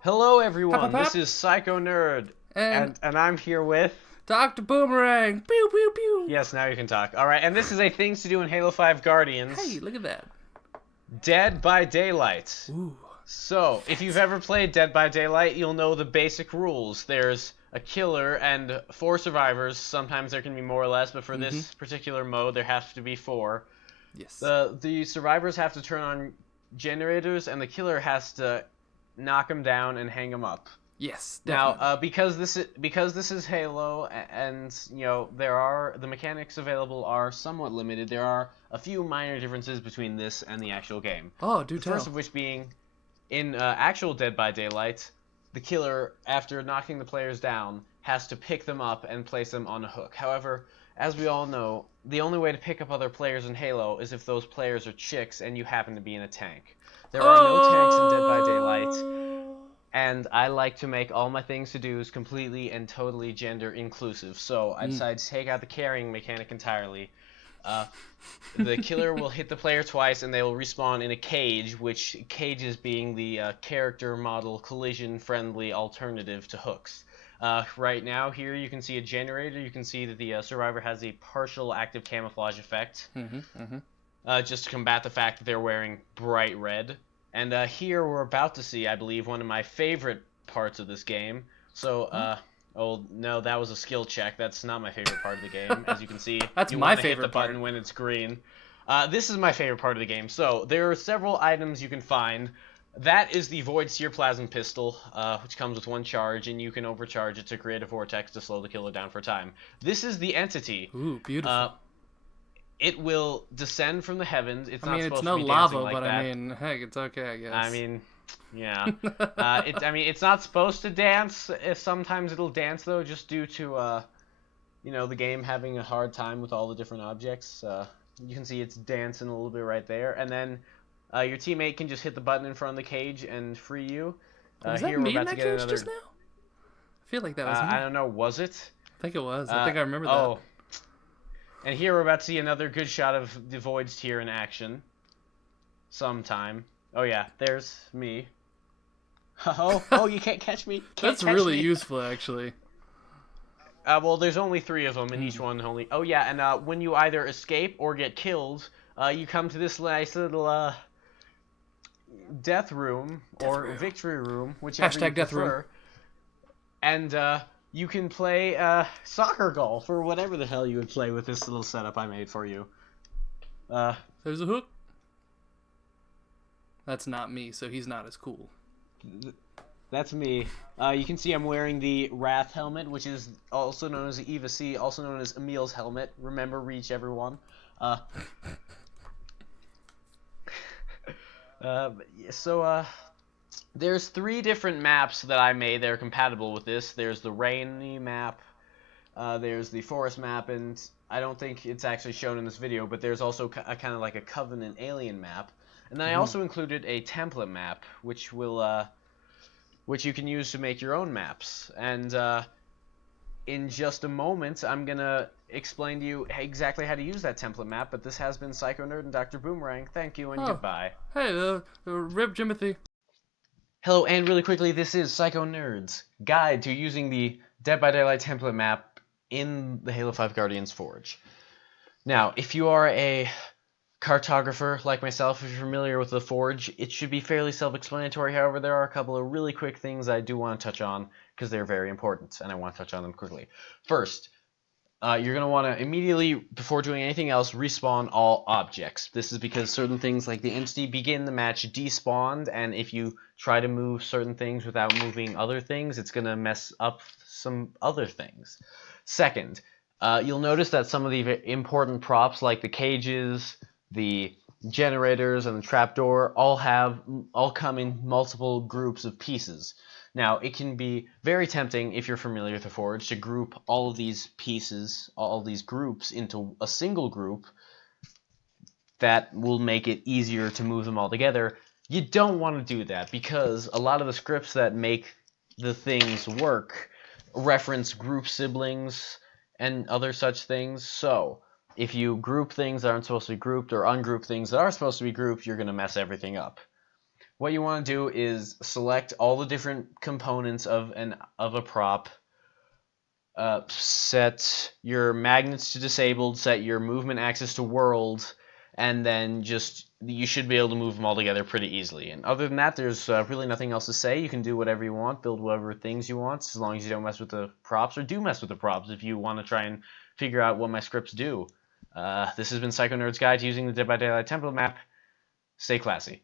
Hello, Pop, pop, everyone. This pop. is Psycho Nerd, And and I'm here with. Dr. Boomerang. Pew, pew, pew. Yes, now you can talk. All right, and this is a things to do in Halo 5 Hey, Guardians, look at that. Dead by Daylight. Ooh, So, if you've fancy. ever played Dead by Daylight, you'll know the basic rules. There's a killer and four survivors. Sometimes there can be more or less, but for Mm-hmm. this particular mode, there has to be four. Yes. The survivors have to turn on generators, and the killer has to knock them down and hang them up. Yes, Now, definitely. because this is Halo, and the mechanics available are somewhat limited. There are a few minor differences between this and the actual game. Oh, do The first tell. of which being in actual Dead by Daylight, the killer, after knocking the players down, has to pick them up and place them on a hook. However, as we all know, the only way to pick up other players in Halo is if those players are chicks and you happen to be in a tank. There are no tanks in Dead by Daylight, Oh. and I like to make all my things to do's completely and totally gender inclusive. So I Mm. decided to take out the carrying mechanic entirely. Uh, the killer will hit the player twice, and they will respawn in a cage, which cages being the character model collision-friendly alternative to hooks. Right now, here you can see a generator. You can see that the survivor has a partial active camouflage effect, Mm-hmm. Mm-hmm. just to combat the fact that they're wearing bright red. And here we're about to see, I believe, one of my favorite parts of this game. So, Oh. oh no, that was a skill check. That's not my favorite part of the game. As you can see, That's you my want to hit the favorite part. button when it's green. This is my favorite part of the game. So, there are several items you can find. That is the Void Sear Plasma Pistol, which comes with one charge, and you can overcharge it to create a vortex to slow the killer down for time. This is the Entity. Ooh, Uh, beautiful. it will descend from the heavens. It's I not mean, it's supposed to no be dancing lava, like but I that. mean, heck, it's okay, I I guess. mean, yeah. It's not supposed to dance. Sometimes it'll dance though, just due to the game having a hard time with all the different objects. You can see it's dancing a little bit right there, and then your teammate can just hit the button in front of the cage and free you. Was that Here we're me in about to that get cage just another. now? I feel like that was I me. don't know, was it? I think it was. I Uh, think I remember that. oh, and here we're about to see another good shot of the Void's Tear in action. Sometime. Oh yeah, there's me. Oh, you can't catch me. Can't That's catch really me. useful, actually. Well, there's only three of them, and each Mm. one only. Oh yeah, and when you either escape or get killed, you come to this nice little death room Death or row. victory room, whichever you Hashtag death room. prefer, and you can play soccer golf or whatever the hell you would play with this little setup I made for you. Uh, There's a hook. That's not me, so he's not as cool. That's me. You can see I'm wearing the Wrath helmet, which is also known as the Eva C, also known as Emil's helmet. Remember, reach everyone. Uh, uh, so, there's three different maps that I made that are compatible with this. There's the rainy map, there's the forest map, and I don't think it's actually shown in this video, but there's also a kind of like a Covenant alien map. And then I Ooh. also included a template map, which you can use to make your own maps. And in just a moment, I'm gonna explain to you exactly how to use that template map. But this has been Psycho Nerd and Dr. Boomerang. Thank you and Oh, goodbye. hey, Rip Jimothy. Hello, and really quickly, this is Psycho Nerd's guide to using the Dead by Daylight template map in the Halo 5 Guardians Forge. Now, if you are a cartographer like myself, if you're familiar with the Forge, it should be fairly self-explanatory. However, there are a couple of really quick things I do want to touch on because they're very important, and I want to touch on them quickly. First, you're going to want to immediately, before doing anything else, respawn all objects. This is because certain things like the entity begin the match despawned, and if you try to move certain things without moving other things, it's going to mess up some other things. Second, you'll notice that some of the important props like the cages, the generators, and the trapdoor all come in multiple groups of pieces. Now, it can be very tempting if you're familiar with the Forge to group all of these pieces, all of these groups into a single group that will make it easier to move them all together. You don't want to do that because a lot of the scripts that make the things work reference group siblings and other such things. So, if you group things that aren't supposed to be grouped or ungroup things that are supposed to be grouped, you're going to mess everything up. what you want to do is select all the different components of a prop. Set your magnets to disabled. Set your movement axis to world, and then just you should be able to move them all together pretty easily. And other than that, there's really nothing else to say. You can do whatever you want, build whatever things you want, as long as you don't mess with the props, or do mess with the props if you want to try and figure out what my scripts do. This has been Psycho Nerd's Guide to using the Dead by Daylight template map. Stay classy.